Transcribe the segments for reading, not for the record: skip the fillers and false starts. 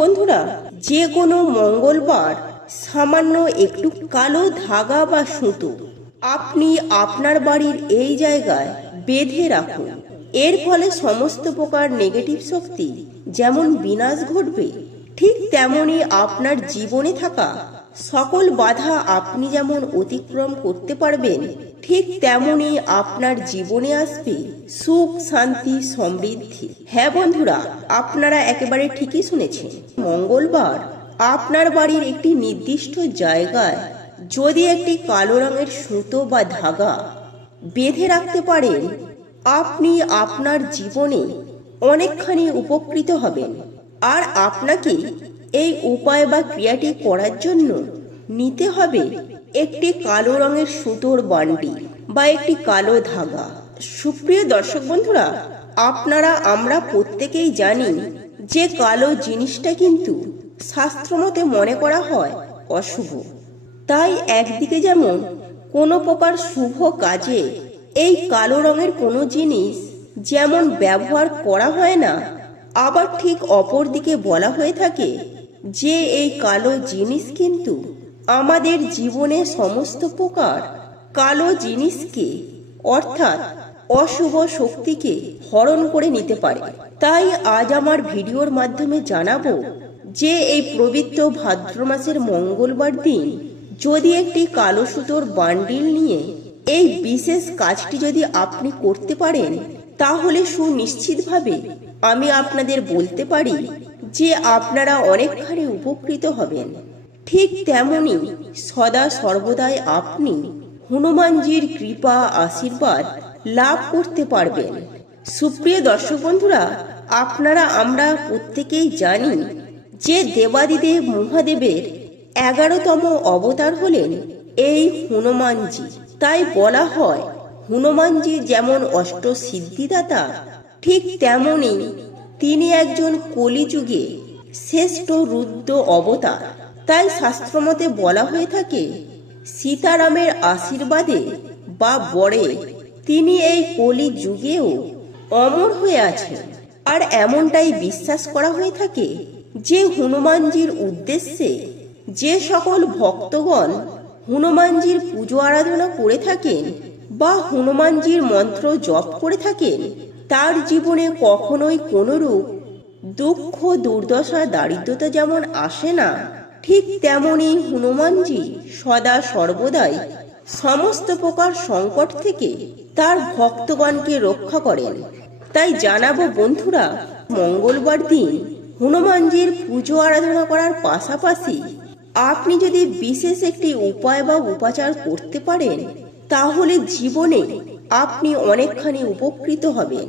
বন্ধুরা, যে কোনো মঙ্গলবার সামান্য একটু কালো ধাগা বা সুতো আপনি আপনার বাড়ির এই জায়গায় বেঁধে রাখুন। এর ফলে সমস্ত প্রকার নেগেটিভ শক্তি যেমন বিনাশ ঘটবে, ঠিক তেমনি আপনার জীবনে থাকা সকল বাধা আপনি যেমন অতিক্রম করতে পারবেন, ঠিক তেমনি আপনার জীবনে আসবে সুখ, শান্তি, সমৃদ্ধি। হ্যাঁ বন্ধুরা, আপনারা একেবারে ঠিকই শুনেছেন। মঙ্গলবার আপনার বাড়ির একটি নির্দিষ্ট জায়গায় যদি একটি কালো রঙের সুতো বা ধাগা বেঁধে রাখতে পারেন, আপনি আপনার জীবনে অনেকখানি উপকৃত হবেন। আর আপনাকে এই উপায় বা ক্রিয়াটি করার জন্য নিতে হবে একটি কালো রঙের সুতোর বান্ডিল বা একটি কালো ধাগা। সুপ্রিয় দর্শক বন্ধুরা, আমরা প্রত্যেকেই জানি যে কালো জিনিসটা কিন্তু শাস্ত্রমতে মনে করা হয় অশুভ। তাই একদিকে যেমন কোনো প্রকার শুভ কাজে এই কালো রঙের কোনো জিনিস যেমন ব্যবহার করা হয় না, আবার ঠিক অপর দিকে বলা হয়ে থাকে যে এই কালো জিনিস কিন্তু আমাদের জীবনে সমস্ত প্রকার কালো জিনিসকে অর্থাৎ অশুভ শক্তিকে হরণ করে নিতে পারে। তাই আজ আমার ভিডিওর মাধ্যমে জানাবো যে এই পবিত্র ভাদ্র মাসের মঙ্গলবার দিন যদি একটি কালো সুতোর বান্ডিল নিয়ে এই বিশেষ কাজটি যদি আপনি করতে পারেন, তাহলে সুনিশ্চিতভাবে আমি আপনাদের বলতে পারি যে আপনারা অনেকখানি উপকৃত হবেন। ঠিক তেমনি সদা সর্বদাই আপনি হনুমানজির কৃপা আশীর্বাদ লাভ করতে পারবেন। সুপ্রিয় দর্শক বন্ধুরা, আমরা প্রত্যেকেই জানি যে দেবাদিদেব মহাদেবের 11তম অবতার হলেন এই হনুমানজি। তাই বলা হয় হনুমানজি যেমন অষ্ট সিদ্ধিদাতা, ঠিক তেমনি তিনি একজন কলিযুগে শ্রেষ্ঠ রুদ্র অবতার। তাই শাস্ত্রমতে বলা হয়ে থাকে সীতারামের আশীর্বাদে বা বরে তিনি এই কলি যুগেও অমর হয়ে আছেন। আর এমনটাই বিশ্বাস করা হয়ে থাকে যে হনুমানজির উদ্দেশ্যে যে সকল ভক্তগণ হনুমানজির পুজো আরাধনা করে থাকেন বা হনুমানজির মন্ত্র জপ করে থাকেন, তার জীবনে কখনোই কোনরূপ দুঃখ, দুর্দশা, দারিদ্রতা যেমন আসে না, ঠিক তেমনি হনুমানজি সদা সর্বদাই সমস্ত প্রকার সংকট থেকে তার ভক্তগণকে রক্ষা করেন। তাই জানাবো বন্ধুরা, মঙ্গলবার দিন হনুমানজির পুজো আরাধনা করার পাশাপাশি আপনি যদি বিশেষ একটি উপায় বা উপাচার করতে পারেন, তাহলে জীবনে আপনি অনেকখানি উপকৃত হবেন।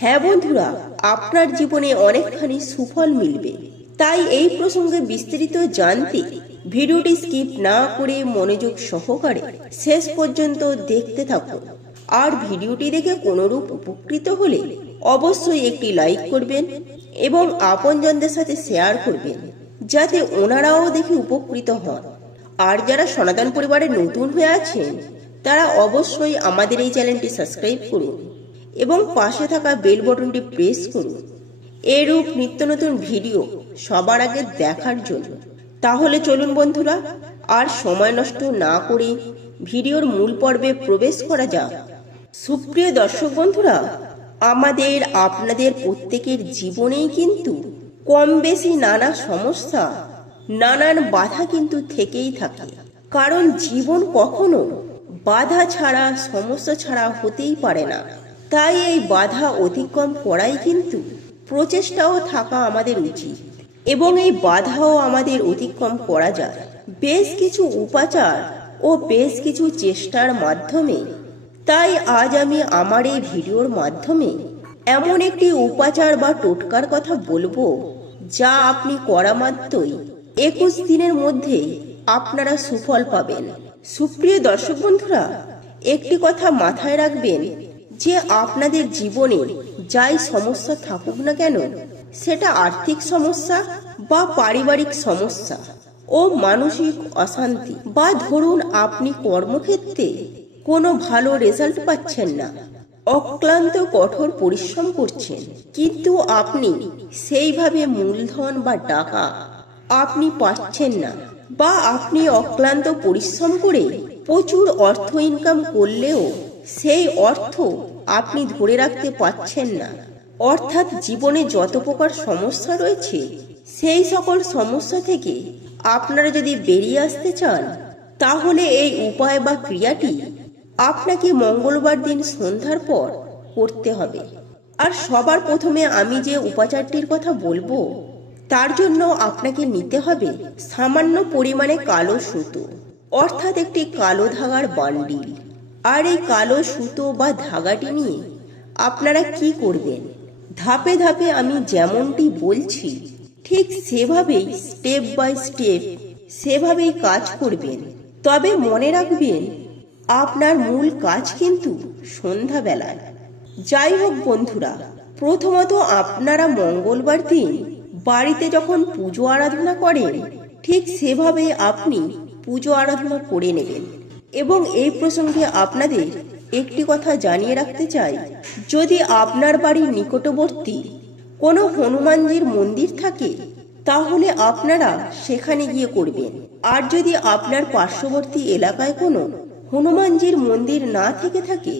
হ্যাঁ বন্ধুরা, আপনার জীবনে অনেকখানি সুফল মিলবে। তাই এই প্রসঙ্গে বিস্তারিত জানতে ভিডিওটি স্কিপ না করে মনোযোগ সহকারে শেষ পর্যন্ত দেখতে থাকুন। আর ভিডিওটি দেখে কোনরূপ উপকৃত হলে অবশ্যই একটি লাইক করবেন এবং আপনজনদের সাথে শেয়ার করবেন, যাতে ওনারাও দেখে উপকৃত হন। আর যারা সনাতন পরিবারে নতুন হয়ে আছেন, তারা অবশ্যই আমাদের এই চ্যানেলটি সাবস্ক্রাইব করুন এবং পাশে থাকা বেল বাটনটি প্রেস করুন এরূপ নিত্য নতুন ভিডিও সবার আগে দেখার জন্য। তাহলে চলুন বন্ধুরা, আর সময় নষ্ট না করে ভিডিওর মূল পর্বে প্রবেশ করা যাক। সুপ্রিয় দর্শক বন্ধুরা, আপনাদের প্রত্যেকের জীবনেই কিন্তু কম বেশি নানা সমস্যা, নানান বাধা কিন্তু থেকেই থাকে। কারণ জীবন কখনো বাধা ছাড়া, সমস্যা ছাড়া হতেই পারে না। তাই এই বাধা অতিক্রম করাই কিন্তু প্রচেষ্টাও থাকা আমাদের উচিত, এবং এই বাধাও আমাদের অতিক্রম করা যায় বেশ কিছু উপাচার ও বেশ কিছু চেষ্টার মাধ্যমে। তাই আজ আমি আমার এই ভিডিওর মাধ্যমে এমন একটি উপাচার বা টোটকার কথা বলবো, যা আপনি করা মাত্রই 21 দিনের মধ্যে আপনারা সুফল পাবেন। সুপ্রিয় দর্শক বন্ধুরা, একটি কথা মাথায় রাখবেন যে আপনাদের জীবনে যাই সমস্যা থাকুক না কেন, সেটা আর্থিক সমস্যা বা পারিবারিক সমস্যা ও মানসিক অশান্তি, বা ধরুন আপনি কর্মক্ষেত্রে কোনো ভালো রেজাল্ট পাচ্ছেন না, অক্লান্ত কঠোর পরিশ্রম করছেন, কিন্তু আপনি সেইভাবে মূলধন বা টাকা আপনি পাচ্ছেন না, বা আপনি অক্লান্ত পরিশ্রম করে প্রচুর অর্থ ইনকাম করলেও সেই অর্থ আপনি ধরে রাখতে পারছেন না। অর্থাৎ জীবনে যত প্রকার সমস্যা রয়েছে সেই সকল সমস্যা থেকে আপনারা যদি বেরিয়ে আসতে চান, তাহলে এই উপায় বা ক্রিয়াটি আপনাকে মঙ্গলবার দিন সন্ধ্যার পর করতে হবে। আর সবার প্রথমে আমি যে উপাচারটির কথা বলবো তার জন্য আপনাকে নিতে হবে সামান্য পরিমাণে কালো সুতো, অর্থাৎ একটি কালো ধাগার বান্ডিল। আর এই কালো সুতো বা ধাগাটি নিয়ে আপনারা কি করবেন, ধাপে ধাপে আমি যেমনটি বলছি ঠিক সেভাবেই স্টেপ বাই স্টেপ সেভাবেই কাজ করবেন। তবে মনে রাখবেন আপনার মূল কাজ কিন্তু সন্ধ্যাবেলায়। যাই হোক বন্ধুরা, প্রথমত আপনারা মঙ্গলবার দিন বাড়িতে যখন পুজো আরাধনা করেন ঠিক সেভাবে আপনি পুজো আরাধনা করে নেবেন। এবং এই প্রসঙ্গে আপনাদের একটি কথা জানিয়ে রাখতে চাই, যদি আপনার বাড়ির নিকটবর্তী কোনো হনুমানজির মন্দির থাকে তাহলে আপনারা সেখানে গিয়ে করবেন। আর যদি আপনার পার্শ্ববর্তী এলাকায় কোনো হনুমানজির মন্দির না থেকে থাকে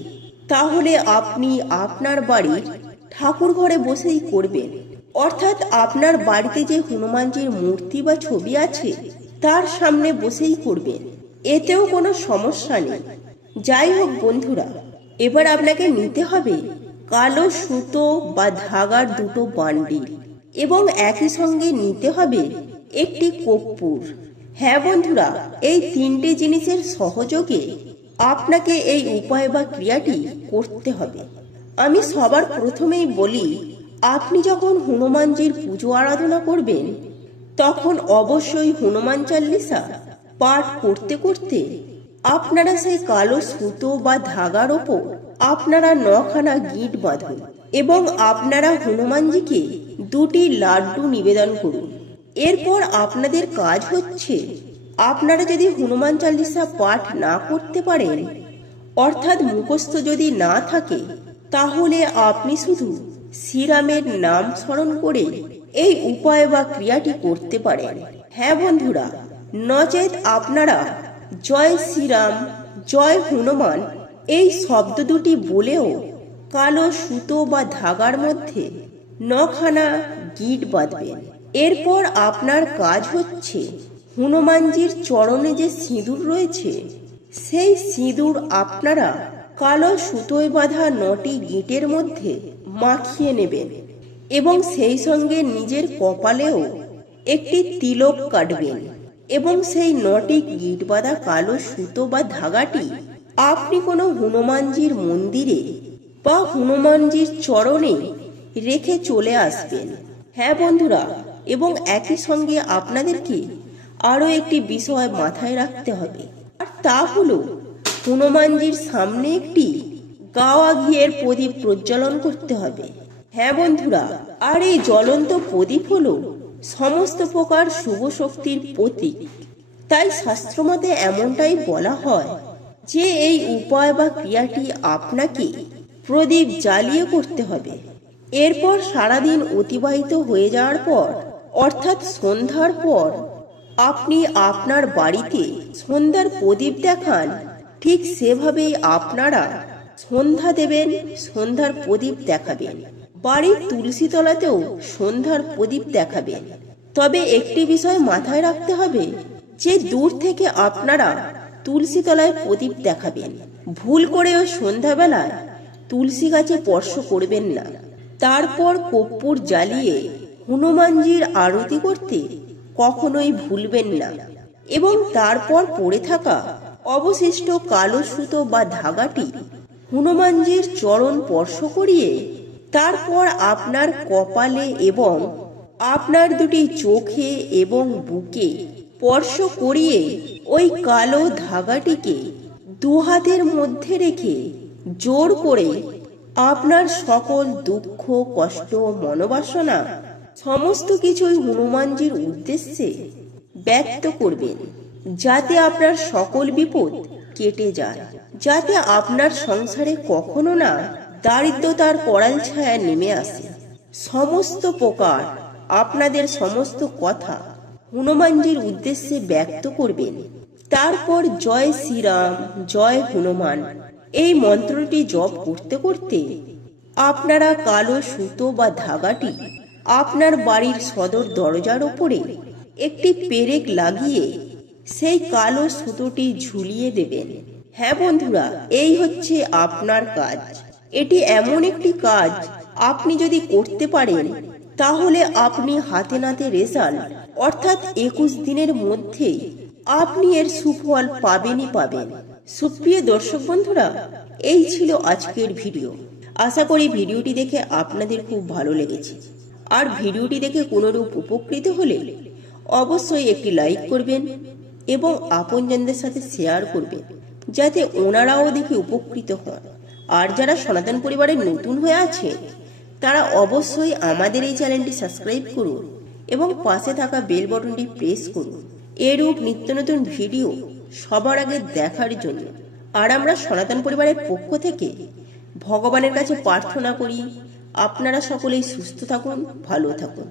তাহলে আপনি আপনার বাড়ির ঠাকুর ঘরে বসেই করবেন। অর্থাৎ আপনার বাড়িতে যে হনুমানজির মূর্তি বা ছবি আছে তার সামনে বসেই করবেন, এতেও কোনো সমস্যা নেই। যাই হোক বন্ধুরা, এবার আপনাকে নিতে হবে কালো সুতো বা ধাগার দুটো বান্ডিল এবং একই সঙ্গে নিতে হবে একটি কর্পূর। হ্যাঁ বন্ধুরা, এই তিনটে জিনিসের সহযোগে আপনাকে এই উপায় বা ক্রিয়াটি করতে হবে। আমি সবার প্রথমেই বলি, আপনি যখন হনুমানজির পুজো আরাধনা করবেন তখন অবশ্যই হনুমান চাল্লিশা পাঠ করতে করতে আপনারা সেই কালো সুতো বা ধাগার ওপর আপনারা 9খানা গিঁট বাঁধুন এবং আপনারা হনুমানজিকে 2টি লাড্ডু নিবেদন করুন। এরপর আপনাদের কাজ হচ্ছে, আপনারা যদি হনুমান চাল্লিশা পাঠ না করতে পারেন, অর্থাৎ মুখস্থ যদি না থাকে, তাহলে আপনি শুধু শ্রীরামের নাম স্মরণ করে এই উপায় বা ক্রিয়াটি করতে পারেন। হ্যাঁ বন্ধুরা, নচেত আপনারা জয় শ্রীরাম জয় হনুমান এই শব্দ দুটি বলেও কালো সুতো বা ধাগার মধ্যে 9খানা গিঁট বাঁধবেন। এরপর আপনার কাজ হচ্ছে, হনুমানজির চরণে যে সিঁদুর রয়েছে সেই সিঁদুর আপনারা কালো সুতোয় বাঁধা 9টি গিঁটের মধ্যে মাখিয়ে নেবেন এবং সেই সঙ্গে নিজের কপালেও একটি তিলক কাটবেন এবং সেই 9টি গিঁট বাঁধা কালো সুতো বা ধাগাটি আপনি কোনো হনুমানজির মন্দিরে বা হনুমানজির চরণে রেখে চলে আসবেন। হ্যাঁ বন্ধুরা, এবং একই সঙ্গে আপনাদেরকে আরো একটি বিষয় মাথায় রাখতে হবে, আর তা হলো হনুমানজির সামনে একটি গাওয়া ঘিয়ের প্রদীপ প্রজ্বলন করতে হবে। হ্যাঁ বন্ধুরা, আর এই জ্বলন্ত প্রদীপ হলো সমস্ত প্রকার শুভ শক্তির প্রতীক। তাই শাস্ত্রমতে এমনটাই বলা হয় যে এই উপায় বা ক্রিয়াটি আপনাকে প্রদীপ জ্বালিয়ে করতে হবে। এরপর সারাদিন অতিবাহিত হয়ে যাওয়ার পর, অর্থাৎ সন্ধ্যার পর, আপনি আপনার বাড়িতে সন্ধ্যার প্রদীপ দেখান ঠিক সেভাবেই আপনারা সন্ধ্যা দেবেন, সন্ধ্যার প্রদীপ দেখাবেন। বাড়ির তুলসী তলাতেও সন্ধ্যার প্রদীপ দেখাবেন। তবে একটি বিষয় মাথায় রাখতে হবে যে দূর থেকে আপনারা তুলসী তলায় প্রদীপ দেখাবেন। ভুল করেও সন্ধ্যাবেলায় তুলসী গাছে স্পর্শ করবেন না। তারপর কর্পূর জ্বালিয়ে হনুমানজির আরতি করতে কখনোই ভুলবেন না এবং তারপর পড়ে থাকা অবশিষ্ট কালো সুতো বা ধাগাটি হনুমানজির চরণ স্পর্শ করিয়ে তারপর আপনার কপালে এবং আপনার 2টি চোখে এবং বুকে স্পর্শ করিয়ে ওই কালো ধাগাটিকে 2 হাতের মধ্যে রেখে জোর করে আপনার সকল দুঃখ কষ্ট মনোবাসনা সমস্ত কিছুই হনুমানজির উদ্দেশ্যে ব্যক্ত করবেন, যাতে আপনার সকল বিপদ কেটে যায়, যাতে আপনার সংসারে কখনো না দারিদ্রতার করাল ছায়া নেমে আসে। সমস্ত প্রকার আপনাদের সমস্ত কথা হনুমানজির উদ্দেশ্যে ব্যক্ত করবেন। তারপর জয় শ্রীরাম জয় হনুমান এই মন্ত্রটি জপ করতে করতে আপনারা কালো সুতো বা ধাগাটি আপনার বাড়ির সদর দরজার ওপরে একটি পেরেক লাগিয়ে সেই কালো সুতোটি ঝুলিয়ে দেবেন। হ্যাঁ বন্ধুরা, এই হচ্ছে আপনার কাজ। এটি এমন একটি কাজ আপনি যদি করতে পারেন তাহলে আপনি হাতে নাতে রেজাল্ট অর্থাৎ 21 দিনের মধ্যেই আপনি এর সুফল পাবেনই পাবেন। সুপ্রিয় দর্শক বন্ধুরা, এই ছিল আজকের ভিডিও। আশা করি ভিডিওটি দেখে আপনাদের খুব ভালো লেগেছে। আর ভিডিওটি দেখে কোনোরূপ উপকৃত হলে অবশ্যই একটি লাইক করবেন এবং আপনজনদের সাথে শেয়ার করবেন, যাতে ওনারাও দেখে উপকৃত হন। আর যারা সনাতন পরিবারের নতুন হয়ে আছে তারা অবশ্যই আমাদের এই চ্যানেলটি সাবস্ক্রাইব করুন এবং পাশে থাকা বেল বাটনটি প্রেস করুন এরূপ নিত্য নতুন ভিডিও সবার আগে দেখার জন্য। আর আমরা সনাতন পরিবারের পক্ষ থেকে ভগবানের কাছে প্রার্থনা করি আপনারা সকলেই সুস্থ থাকুন, ভালো থাকুন।